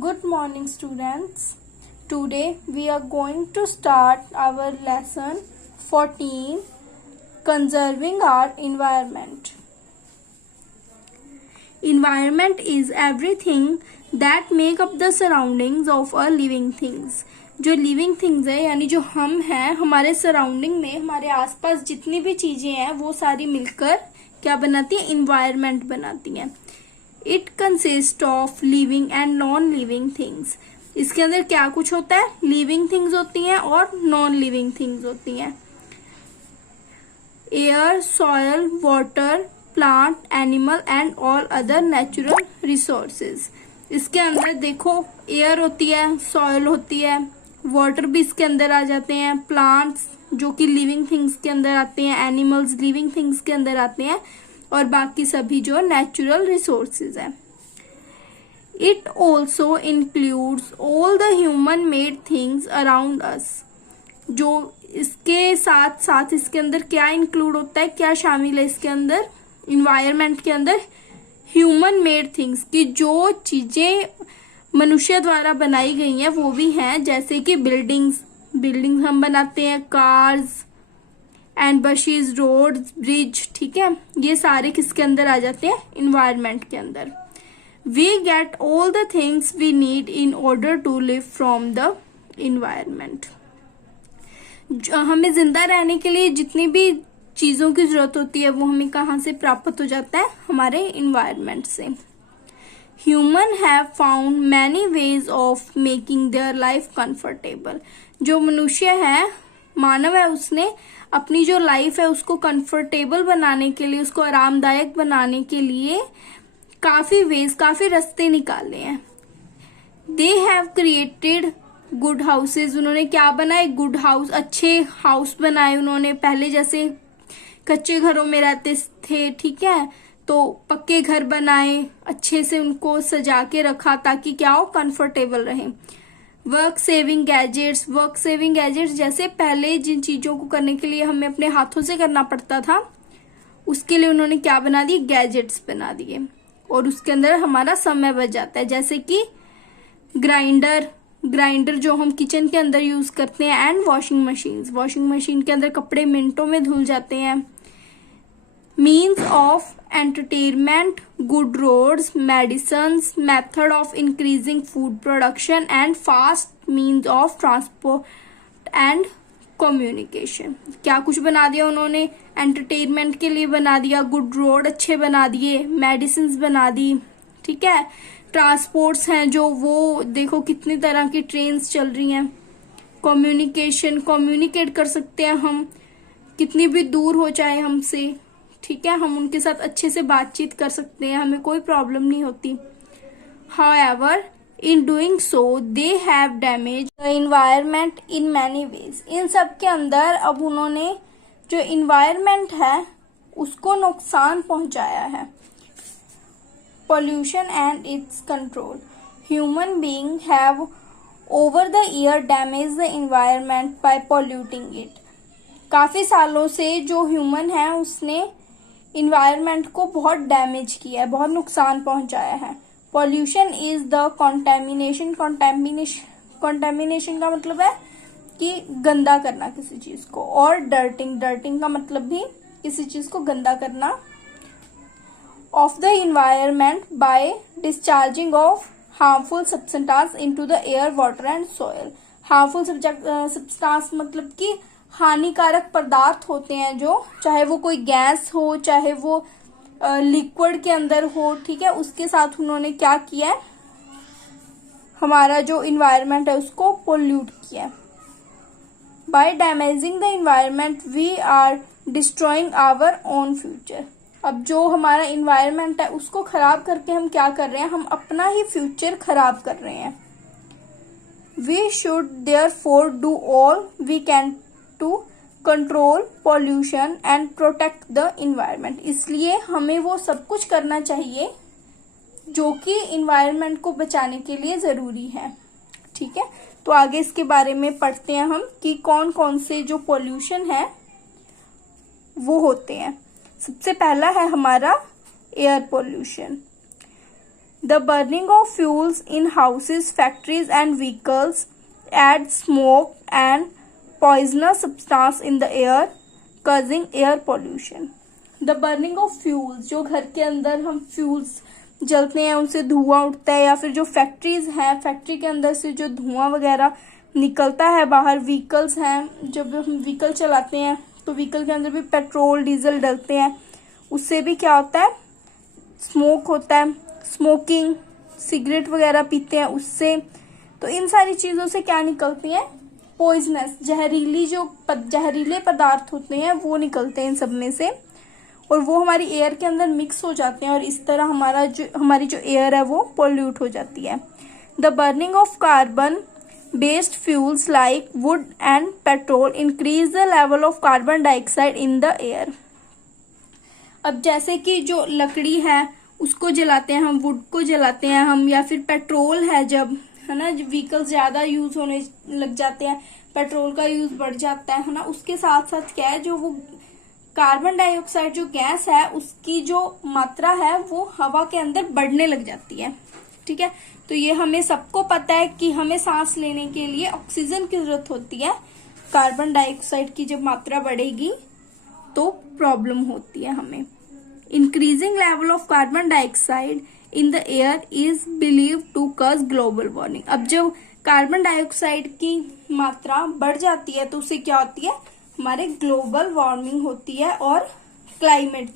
Good morning, students. Today we are going to start our lesson 14, Conserving our Environment. Environment is everything that make up the surroundings of our living things. जो living things है यानी जो हम हैं, हमारे surrounding में हमारे आसपास जितनी भी चीजें हैं वो सारी मिलकर क्या बनाती है? इन्वायरमेंट बनाती हैं. It consist of living and non living things. इसके अंदर क्या कुछ होता है? लिविंग थिंग्स होती हैं और नॉन लिविंग थिंग्स होती हैं. Air, soil, water, plant, animal and all other natural resources. इसके अंदर देखो एयर होती है, सॉयल होती है, वाटर भी इसके अंदर आ जाते हैं, प्लांट्स जो कि लिविंग थिंग्स के अंदर आते हैं, एनिमल्स लिविंग थिंग्स के अंदर आते हैं और बाकी सभी जो नेचुरल रिसोर्सेज है. It also includes all the human made things around us. जो इसके साथ साथ इसके अंदर क्या इंक्लूड होता है, क्या शामिल है इसके अंदर? इन्वायरमेंट के अंदर ह्यूमन मेड थिंग्स की जो चीजें मनुष्य द्वारा बनाई गई हैं वो भी हैं, जैसे कि बिल्डिंग्स हम बनाते हैं, cars and buses, roads, bridge. ठीक है, ये सारे किसके अंदर आ जाते हैं? इन्वायरमेंट के अंदर. We get all the things we need in order to live from the environment. हमें जिंदा रहने के लिए जितनी भी चीजों की जरूरत होती है वो हमें कहाँ से प्राप्त हो जाता है? हमारे इन्वायरमेंट से. Human have found many ways of making their life comfortable. जो मनुष्य है, मानव है, उसने अपनी जो लाइफ है उसको कंफर्टेबल बनाने के लिए, उसको आरामदायक बनाने के लिए काफी रास्ते निकाले हैं. They have created good houses. उन्होंने क्या बनाए? गुड हाउस, अच्छे हाउस बनाए उन्होंने. पहले जैसे कच्चे घरों में रहते थे, ठीक है, तो पक्के घर बनाए, अच्छे से उनको सजा के रखा ताकि क्या हो? कंफर्टेबल रहे. वर्क सेविंग गैजेट्स जैसे पहले जिन चीजों को करने के लिए हमें अपने हाथों से करना पड़ता था उसके लिए उन्होंने क्या बना दिए? गैजेट्स बना दिए और उसके अंदर हमारा समय बच जाता है. जैसे कि ग्राइंडर जो हम किचन के अंदर यूज करते हैं एंड वॉशिंग मशीन के अंदर कपड़े मिनटों में धुल जाते हैं. Means of entertainment, good roads, medicines, method of increasing food production and fast means of transport and communication. क्या कुछ बना दिया उन्होंने? एंटरटेनमेंट के लिए बना दिया, गुड रोड अच्छे बना दिए, मेडिसिन बना दी. ठीक है, ट्रांसपोर्ट्स हैं जो वो देखो कितनी तरह की ट्रेन्स चल रही हैं. कम्युनिकेट कर सकते हैं हम, कितनी भी दूर हो चाहे हमसे, ठीक है, हम उनके साथ अच्छे से बातचीत कर सकते हैं, हमें कोई प्रॉब्लम नहीं होती. However, in doing so, they have damaged the environment in many ways. इन सब के अंदर अब उन्होंने जो environment है उसको नुकसान पहुंचाया है. Pollution and its control. Human beings have over the year damaged the environment by polluting it. काफी सालों से जो ह्यूमन है उसने इन्वायरमेंट को बहुत डैमेज किया है, बहुत नुकसान पहुंचाया है. पॉल्यूशन इज द कंटेमिनेशन का मतलब है कि गंदा करना किसी चीज को, और डर्टिंग का मतलब भी किसी चीज को गंदा करना. Of the environment by discharging of harmful substance into the air, water and soil. Harmful substance मतलब कि हानिकारक पदार्थ होते हैं जो, चाहे वो कोई गैस हो, चाहे वो लिक्विड के अंदर हो, ठीक है, उसके साथ उन्होंने क्या किया है? हमारा जो इन्वायरमेंट है उसको पोल्यूट किया. By damaging the environment we are destroying our own future. अब जो हमारा इन्वायरमेंट है उसको खराब करके हम क्या कर रहे हैं? हम अपना ही फ्यूचर खराब कर रहे हैं. We should therefore do all we can to control pollution and protect the environment. इसलिए हमें वो सब कुछ करना चाहिए जो कि इन्वायरमेंट को बचाने के लिए जरूरी है. ठीक है, तो आगे इसके बारे में पढ़ते हैं हम कि कौन कौन से जो पॉल्यूशन है वो होते हैं. सबसे पहला है हमारा air pollution. The burning of fuels in houses, factories and vehicles adds smoke and poisonous substance in the air, causing air pollution. The burning of fuels, जो घर के अंदर हम फ्यूल्स जलते हैं उनसे धुआं उठता है, या फिर जो फैक्ट्रीज हैं, फैक्ट्री के अंदर से जो धुआं वगैरह निकलता है बाहर, व्हीकल्स हैं, जब हम व्हीकल चलाते हैं तो व्हीकल के अंदर भी पेट्रोल डीजल डलते हैं, उससे भी क्या होता है, स्मोक होता है। स्मोकिंग, सिगरेट वगैरह पीते हैं उससे, तो इन सारी चीज़ों से क्या निकलती हैं, पॉइजनस, जहरीले पदार्थ होते हैं वो निकलते हैं इन सब में से, और वो हमारी एयर के अंदर मिक्स हो जाते हैं, और इस तरह हमारी जो एयर है वो पोल्यूट हो जाती है। The burning of carbon based fuels like would and petrol increase the level of carbon dioxide in the air. अब जैसे कि जो लकड़ी है उसको जलाते हैं हम, वुड को जलाते हैं हम, या फिर पेट्रोल है, जब है ना व्हीकल्स ज्यादा यूज होने लग जाते हैं, पेट्रोल का यूज बढ़ जाता है ना, उसके साथ साथ क्या है, जो वो कार्बन डाइऑक्साइड जो गैस है उसकी जो मात्रा है वो हवा के अंदर बढ़ने लग जाती है। ठीक है, तो ये हमें सबको पता है कि हमें सांस लेने के लिए ऑक्सीजन की जरूरत होती है। कार्बन डाइऑक्साइड की जब मात्रा बढ़ेगी तो प्रॉब्लम होती है हमें। Increasing level of carbon dioxide in the air is believe to cause global warming. अब जब कार्बन डाइऑक्साइड की मात्रा बढ़ जाती है तो उससे क्या होती है, हमारे ग्लोबल वार्मिंग होती है और क्लाइमेट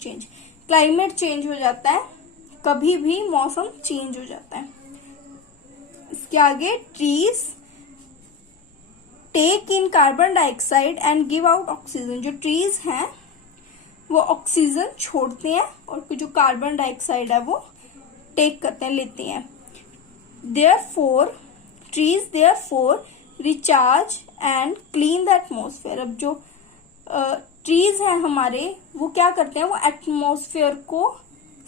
चेंज हो जाता है, कभी भी मौसम चेंज हो जाता है। इसके आगे, trees take in carbon dioxide and give out oxygen. जो ट्रीज हैं वो ऑक्सीजन छोड़ते हैं और जो कार्बन डाइऑक्साइड है वो टेक करते हैं, लेते हैं। Trees recharge and clean the atmosphere. अब जो ट्रीज हैं हमारे वो क्या करते हैं, वो एटमोसफेयर को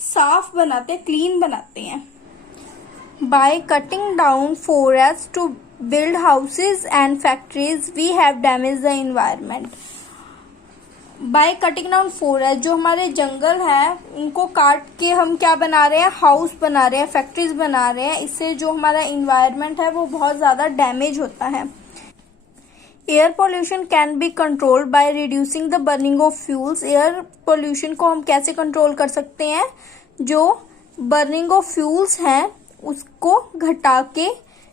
साफ बनाते हैं, क्लीन बनाते हैं। By cutting down forest to build houses and factories we have damage the environment. By cutting down forest, जो हमारे जंगल है उनको काट के हम क्या बना रहे हैं, हाउस बना रहे हैं, फैक्ट्रीज बना रहे हैं, इससे जो हमारा एनवायरमेंट है वो बहुत ज्यादा डैमेज होता है। Air pollution can be controlled by reducing the burning of fuels. Air pollution को हम कैसे कंट्रोल कर सकते हैं, जो बर्निंग ऑफ फ्यूल्स हैं उसको घटा के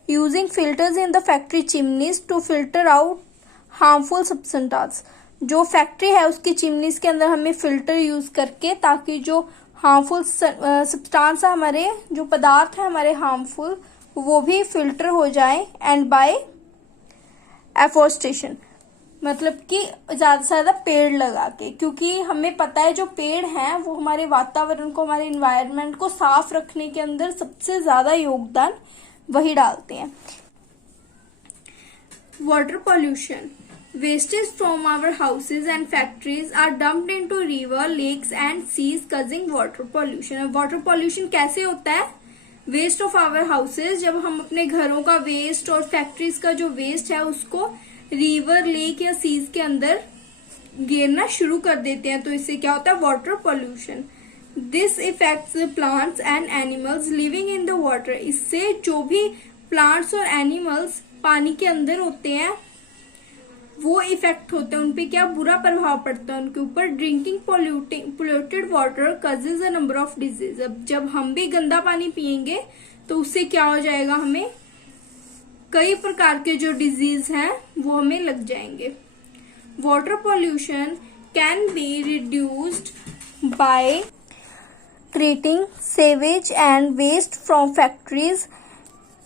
using filters in the factory chimneys to filter out harmful substances. जो फैक्ट्री है उसकी चिमनीज के अंदर हमें फिल्टर यूज करके, ताकि जो हार्मफुल सब्सटेंस है, हमारे जो पदार्थ है हमारे हार्मफुल, वो भी फिल्टर हो जाए। एंड बाय एफोरेस्टेशन, मतलब कि ज्यादा से ज्यादा पेड़ लगा के, क्योंकि हमें पता है जो पेड़ हैं वो हमारे वातावरण को, हमारे एनवायरनमेंट को साफ रखने के अंदर सबसे ज्यादा योगदान वही डालते हैं। Water pollution, wastage from our houses and factories are dumped into river, lakes and seas causing water pollution। अब वाटर पॉल्यूशन कैसे होता है, वेस्ट ऑफ आवर हाउसेज, जब हम अपने घरों का वेस्ट और फैक्ट्रीज का जो वेस्ट है उसको रिवर, लेक या सीज के अंदर गिरना शुरू कर देते हैं, तो इससे क्या होता है, water pollution. This effects plants and animals living in the water. इससे जो भी प्लांट्स और एनिमल्स पानी के अंदर होते हैं वो इफेक्ट होते हैं, उनपे क्या बुरा प्रभाव पड़ता है उनके ऊपर। Drinking polluted water causes a number of disease. अब जब हम भी गंदा पानी पियेंगे तो उससे क्या हो जाएगा, हमें कई प्रकार के जो डिजीज हैं वो हमें लग जाएंगे। Water pollution can be reduced by treating sewage and waste from factories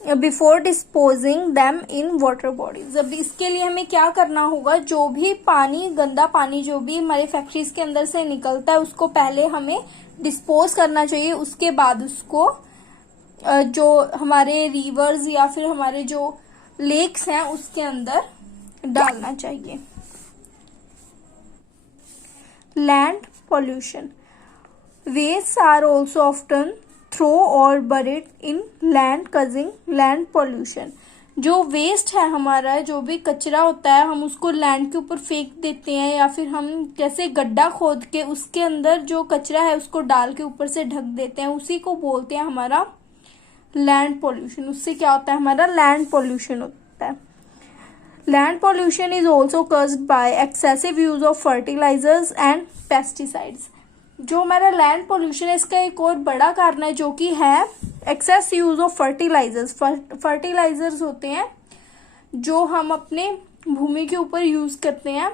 before disposing them in water bodies. अब इसके लिए हमें क्या करना होगा, जो भी पानी, गंदा पानी जो भी हमारे फैक्ट्रीज के अंदर से निकलता है उसको पहले हमें डिस्पोज करना चाहिए, उसके बाद उसको जो हमारे रिवर्स या फिर हमारे जो लेक्स हैं उसके अंदर डालना चाहिए। Land pollution, waste are also often throw or buried in land causing land pollution. जो वेस्ट है हमारा, जो भी कचरा होता है हम उसको लैंड के ऊपर फेंक देते हैं, या फिर हम जैसे गड्ढा खोद के उसके अंदर जो कचरा है उसको डाल के ऊपर से ढक देते हैं, उसी को बोलते हैं हमारा लैंड पॉल्यूशन, उससे क्या होता है हमारा लैंड पॉल्यूशन होता है। Land pollution is also caused by excessive use of fertilisers and pesticides. जो हमारा लैंड पॉल्यूशन है इसका एक और बड़ा कारण है जो कि है excess use of fertilisers. Fertilisers होते हैं जो हम अपने भूमि के ऊपर यूज करते हैं,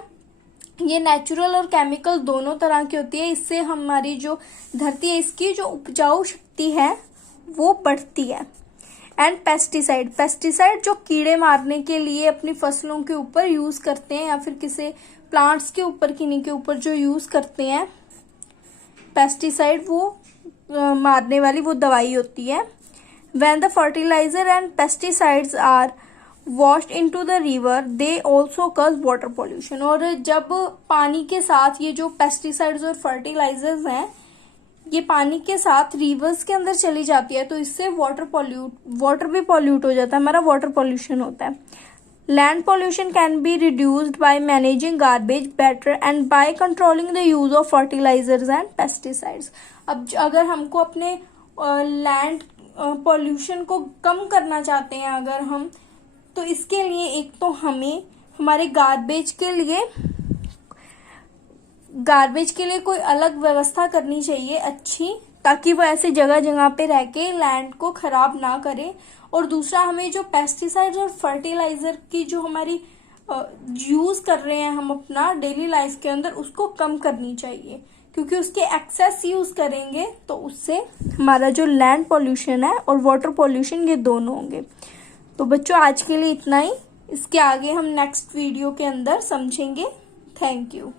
ये नेचुरल और केमिकल दोनों तरह की होती है। इससे हमारी जो धरती है इसकी जो उपजाऊ शक्ति है वो बढ़ती है। एंड पेस्टिसाइड, पेस्टिसाइड जो कीड़े मारने के लिए अपनी फसलों के ऊपर यूज करते हैं या फिर किसी प्लांट्स के ऊपर किन्हीं के ऊपर जो यूज करते हैं पेस्टिसाइड, वो मारने वाली वो दवाई होती है। When the fertiliser and pesticides are washed into the river they also cause water pollution. और जब पानी के साथ ये जो पेस्टिसाइड्स और फर्टिलाइजर्स हैं ये पानी के साथ रिवर्स के अंदर चली जाती है तो इससे वाटर भी पॉल्यूट हो जाता है, हमारा वाटर पॉल्यूशन होता है। Land pollution can be reduced by managing garbage better and by controlling the use of fertilisers and pesticides. अब अगर हमको अपने लैंड पॉल्यूशन को कम करना चाहते हैं अगर हम, तो इसके लिए एक तो हमें हमारे गार्बेज के लिए कोई अलग व्यवस्था करनी चाहिए अच्छी, ताकि वो ऐसे जगह जगह पे रह के लैंड को खराब ना करे। और दूसरा हमें जो पेस्टिसाइड्स और फर्टिलाइजर की जो हमारी यूज कर रहे हैं हम अपना डेली लाइफ के अंदर उसको कम करनी चाहिए, क्योंकि उसके एक्सेस यूज करेंगे तो उससे हमारा जो लैंड पॉल्यूशन है और वाटर पॉल्यूशन ये दोनों होंगे। तो बच्चों आज के लिए इतना ही, इसके आगे हम नेक्स्ट वीडियो के अंदर समझेंगे। Thank you.